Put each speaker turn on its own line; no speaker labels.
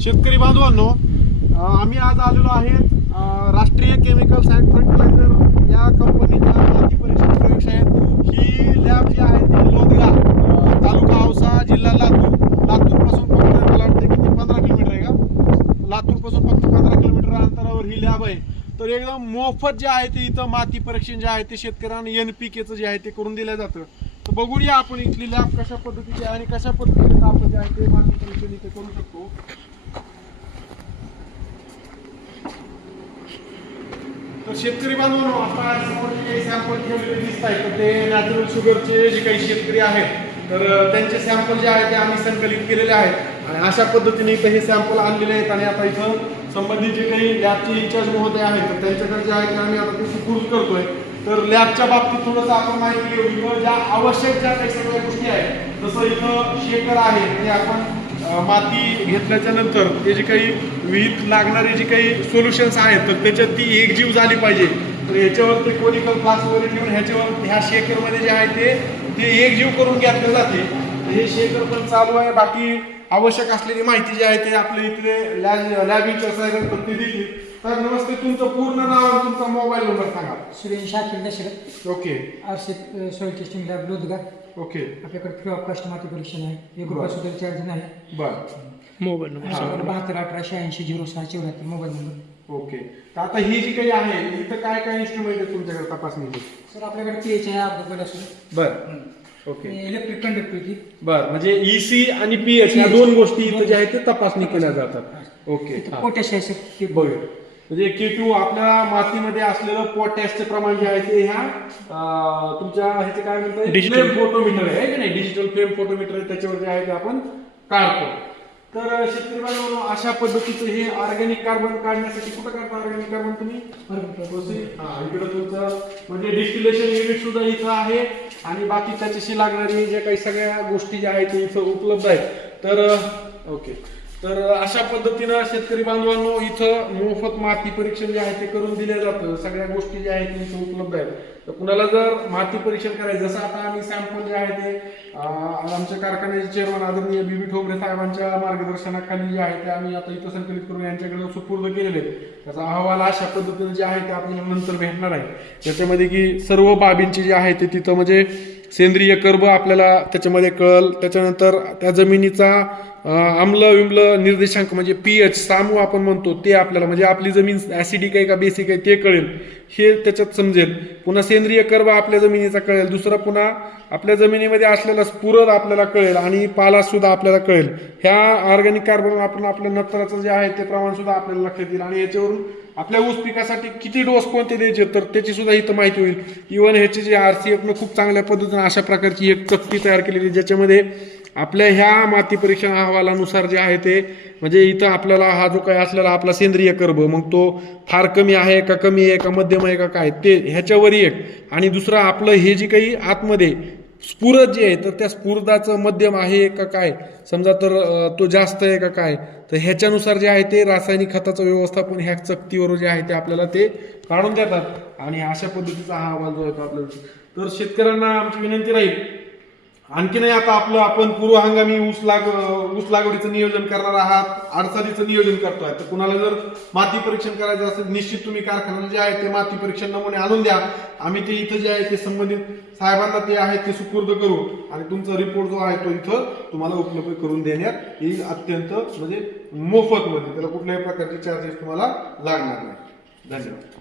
शेतकरी बांधवांनो आम्ही आज आलेलो आहे राष्ट्रीय केमिकल्स अँड फर्टिलायझर या कंपनीच्या माती परीक्षण प्रयोगशाळेत ही लॅब जी आहे ती लोदगा तालुका औसा जिल्हा लातूर. लातूरपासून फक्त मला वाटतं किती पंधरा किलोमीटर आहे का? लातूरपासून फक्त पंधरा किलोमीटर अंतरावर ही लॅब आहे. तर एकदम मोफत जे आहे ते इथं माती परीक्षण जे आहे ते शेतकऱ्यांना एन पी केचं जे आहे ते करून दिलं जातं. तर बघूया आपण इथली लॅब कशा पद्धतीची आहे आणि कशा पद्धतीने आपण जे आहे ते माती परीक्षण इथे करू शकतो. तर शेतकरी बांधवांनो आता समोर जे काही सॅम्पल ठेवलेले दिसत आहेत तर ते नॅचरल शुगरचे जे काही शेतकरी आहेत तर त्यांचे सॅम्पल जे आहेत ते आम्ही संकलित केलेले आहेत. आणि अशा पद्धतीने इथं हे सॅम्पल आणलेले आहेत आणि आता इथं संबंधित जे काही लॅबचे इंचार्ज महोदय आहेत तर त्यांच्याकडे जे आहे ते आम्ही आता ते सुपूर्द करतोय. तर लॅबच्या बाबतीत थोडंसं आपण माहिती घेऊ. इथं ज्या आवश्यक ज्या काही सगळ्या गोष्टी आहेत जसं इथं शेकर आहे ते आपण माती घेतल्याच्या नंतर ते जे काही विहित लागणारे जे काही सोल्युशन्स आहेत तर त्याच्यात ती एकजीव झाली पाहिजे. तर ह्याच्यावर ते कोनिकल फ्लास्क वगैरे ठेवून ह्याच्यावर ह्या शेकरमध्ये जे आहे ते ते एकजीव करून घेतलं जाते. हे शेकर पण चालू आहे. बाकी आवश्यक असलेली माहिती जी आहे ते आपले इथले लॅब लॅब इंचार्ज आहेत तर ते देतील तर नमस्ते तुमचं पूर्ण नाव आणि तुमचा मोबाईल नंबर सांगा.
Suresh Shakir Dasharath.
Okay
आरसेट soil testing lab Lodga.
Okay.
आपल्याकडे फ्री ऑफ कास्ट माती परीक्षण आहे एक रुपया. सुद्धा चार्ज नाही.
बर.
Mobile number.
बहात्तर अठरा शहाऐंशी झिरो सहा चौऱ्याहत्तर मोबाईल नंबर.
ओके. तर आता ही जी काही आहे इथं काय काय इन्स्ट्रुमेंट आहे तुमच्याकडे तपासणीचे?
सर आपल्याकडे पी एच आहे अर्धा पहिला सुरू
बर. ओके.
इलेक्ट्रिक कंडक्टिव्हिटी
बर म्हणजे ईसी आणि पीएच या दोन गोष्टी इथं ज्या आहेत ते तपासणी केल्या जातात. ओके. हा.
पोटॅश आहे सर. ते
बघूया म्हणजे के टू आपल्या मातीमध्ये असलेलं पोटॅशचं प्रमाण जे आहे ते ह्या अं, तुमच्या ह्याचे काय म्हणतात. फ्लेम फोटोमीटर आहे की नाही? डिजिटल फ्लेम फोटोमीटर आहे त्याच्यावर जे आहे ते आपण काढतो. तर शेतकरी अशा पद्धतीचं हे ऑर्गॅनिक कार्बन काढण्यासाठी कुठं काढता ऑर्गॅनिक कार्बन तुम्ही? इकडं तुमचं म्हणजे डिस्टिलेशन युनिट सुद्धा इथं आहे आणि बाकी त्याच्याशी लागणारी जे काही सगळ्या गोष्टी ज्या आहेत ते इथं उपलब्ध आहेत. तर ओके. तर अशा पद्धतीनं शेतकरी बांधवांनो इथं मोफत माती परीक्षण जे आहे ते करून दिलं जातं. सगळ्या गोष्टी ज्या आहेत इथं उपलब्ध आहेत. तर कुणाला जर माती परीक्षण करायचं जसं आता आम्ही सॅम्पल जे आहे ते आमच्या कारखान्याचे चेअरमन आदरणीय बीबी ठोबरे साहेबांच्या मार्गदर्शनाखाली जे आहे ते आम्ही आता इथं संकलित करून यांच्याकडे सुपूर्द केलेले आहेत. त्याचा अहवाल अशा पद्धतीनं जे आहे ते आपल्याला नंतर भेटणार आहे. त्याच्यामध्ये की सर्व बाबींची जे आहे ते तिथं म्हणजे सेंद्रिय कर्ब आपल्याला त्याच्यामध्ये कळल. त्याच्यानंतर त्या जमिनीचा आम्ल विम्ल निर्देशांक म्हणजे पी एच सामू आपण म्हणतो ते आपल्याला म्हणजे आपली जमीन ॲसिडिक आहे का बेसिक आहे ते कळेल. हे त्याच्यात समजेल. पुन्हा सेंद्रिय कर्ब आपल्या जमिनीचा कळेल. दुसरं पुन्हा आपल्या जमिनीमध्ये असलेला स्फुरद आपल्याला कळेल आणि पालासुद्धा आपल्याला कळेल. ह्या ऑर्गॅनिक कार्बन आपण आपल्या नत्राचं जे आहे ते प्रमाणसुद्धा आपल्याला लक्षात येईल. आणि याच्यावरून आपल्या ऊस पिकासाठी किती डोस कोणते द्यायचे? तर त्याची सुद्धा इथं माहिती होईल. इव्हन ह्याची जे आर सी एफनं खूप चांगल्या पद्धतीनं अशा प्रकारची एक चक्ती तयार केलेली ज्याच्यामध्ये आपल्या ह्या माती परीक्षण अहवालानुसार जे आहे ते म्हणजे इथं आपल्याला हा जो काही असलेला आपला सेंद्रिय कर्ब मग तो फार कमी आहे का कमी आहे का मध्यम आहे का काय ते ह्याच्यावर एक. आणि दुसरं आपलं हे जे काही आतमध्ये स्फुरद जे आहे तर त्या स्फुरदाचं मध्यम आहे का काय? समजा तर तो जास्त आहे का काय? तर ह्याच्यानुसार जे आहे ते रासायनिक खताचं व्यवस्थापन ह्या चकतीवर जे आहे ते आपल्याला ते काढून देतात. आणि अशा पद्धतीचा हा अहवाल जो आहे तो आपल्याला तर शेतकऱ्यांना आमची विनंती राहील आणखीनही आता आपलं आपण पूर्व हंगामी ऊस लाग ऊस लागवडीचं नियोजन करणार आहात अडचणीचं नियोजन करतोय. तर कुणाला जर माती परीक्षण करायचं असेल निश्चित तुम्ही कारखान्याला जे आहे ते माती परीक्षण नमुने आणून द्या. आम्ही ते इथं जे आहे ते संबंधित साहेबांना ते आहे ते सुपूर्द करू. आणि तुमचा रिपोर्ट जो आहे तो इथं तुम्हाला उपलब्ध करून देण्यात येईल अत्यंत म्हणजे मोफत मध्ये. त्याला कुठल्याही प्रकारचे चार्जेस तुम्हाला लागणार नाही. धन्यवाद.